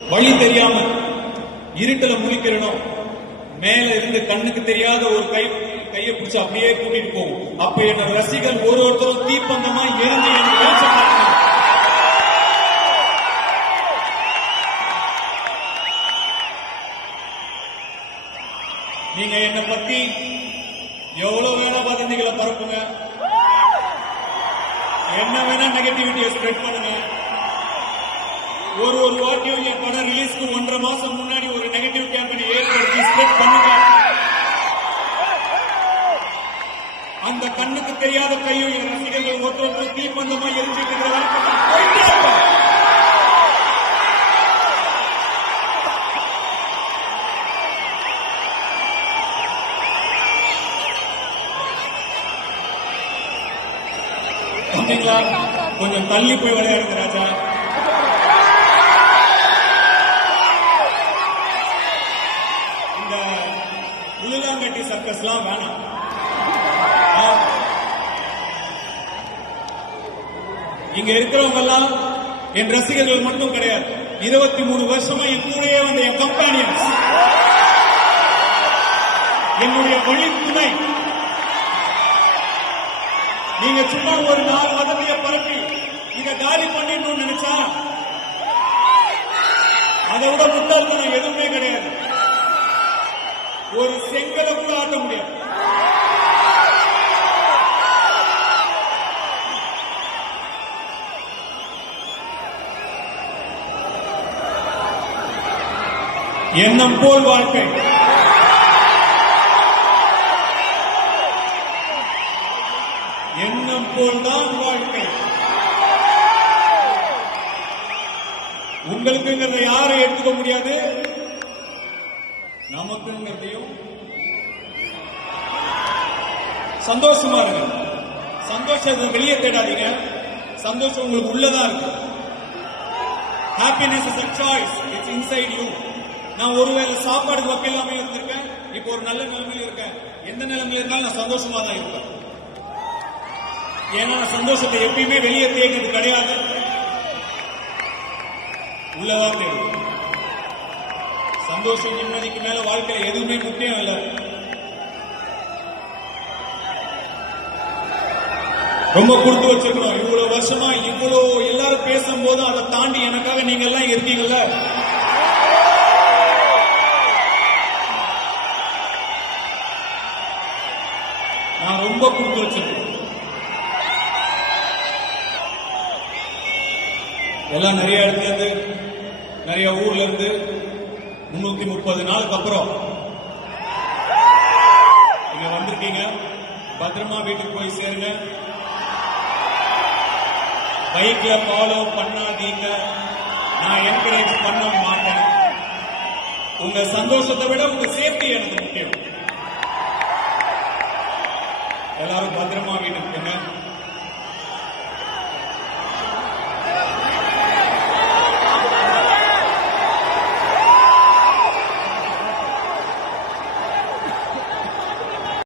வழி தெரியாம இருட்டுல முழிக்கிறனும் மேல இருந்து கண்ணுக்கு தெரியாத ஒரு கையை பிடிச்சு அப்படியே கூட்டிட்டு போகும். அப்ப என்ன ரசிகர் ஒருத்தரும் தீப்பந்தமா எரிஞ்சு எனக்கு நீங்க என்ன பத்தி எவ்வளவு வேணா வதந்திகளை பரப்புங்க, என்ன வேணா நெகட்டிவிட்டியை ஸ்ப்ரெட் பண்ணுங்க. ஒரு வாட்டியும் என் படம் ரிலீஸ்க்கு 1.5 மாசம் முன்னாடி ஒரு நெகட்டிவ் கேம்பெயினை ஏற்படுத்தி ஸ்ப்ரெட் பண்ணுங்க. அந்த கண்ணுக்கு தெரியாத கையும் என் ரசிகர்கள் ஒருத்தர் தீப்பந்தமா எரிஞ்சிட்டு இருக்கிற கொஞ்சம் தள்ளி போய் விளையாடுங்க ராஜா. இந்த உளுலாங்கட்டி சர்க்கஸ் எல்லாம் வேணாம். இங்க இருக்கிறவங்க எல்லாம் என் ரசிகர்கள் மட்டும் கிடையாது, 23 வருஷமா என் கூடயே வந்த என் கம்பெனியன்ஸ், என்னுடைய வழி துணை. நீங்க சும்மா ஒரு 4 வதந்திய பரப்பி இத காலி பண்ணிடணும்னு நினைச்சா அதை விட முட்டாள்தனம் எதுவுமே கிடையாது. ஒரு செங்கலை கூட ஆட்ட முடியாது. எண்ணம் போல் வாழ்க்கை. எண்ணம் போல்தான் வாழ்க்கை. உங்களுக்குங்கிறத யாரும் எடுத்துக்க முடியாது, நமக்குங்கிறதையும். சந்தோஷமா இருங்க. சந்தோஷத்தை வெளியே தேடாதீங்க. சந்தோஷம் உங்களுக்கு உள்ளதான் இருக்கு. Happiness is a choice, it's inside you. நான் ஒருவேளை சாப்பாடுக்கு வக்கில்லாம இருந்திருக்கேன், இப்போ ஒரு நல்ல நிலைமையில இருக்கேன். எந்த நிலைமையில இருந்தாலும் நான் சந்தோஷமா தான் இருப்பேன். ஏன்னா சந்தோஷத்தை எப்பயுமே வெளியே தேடுறது கிடையாது, உள்ளதான் தேடும். சந்தோஷம் நிம்மதிக்கு மேல வாழ்க்கையில எதுவுமே முக்கியம் இல்லை. ரொம்ப கொடுத்து வச்சிருக்கணும். இவ்வளவு வருஷமா இவ்வளவு எல்லாரும் பேசும்போது அதை தாண்டி எனக்காக நீங்க எல்லாம் இருக்கீங்கல்ல, நான் ரொம்ப கொடுத்து வச்சிருக்கேன். எல்லாம் நிறைய இடத்துல இருந்து, நிறைய ஊர்ல இருந்து 330 நாளுக்கு அப்புறம் நீங்க வந்திருக்கீங்க. பத்திரமா வீட்டுக்கு போய் சேருங்க. பைக்ல ஃபாலோ பண்ணாதீங்க, நான் என்கரேஜ் பண்ண மாட்டேன். உங்க சந்தோஷத்தை விட உங்க சேஃப்டி எனக்கு முக்கியம். எல்லாரும் பத்திரமா வீட்டுக்கு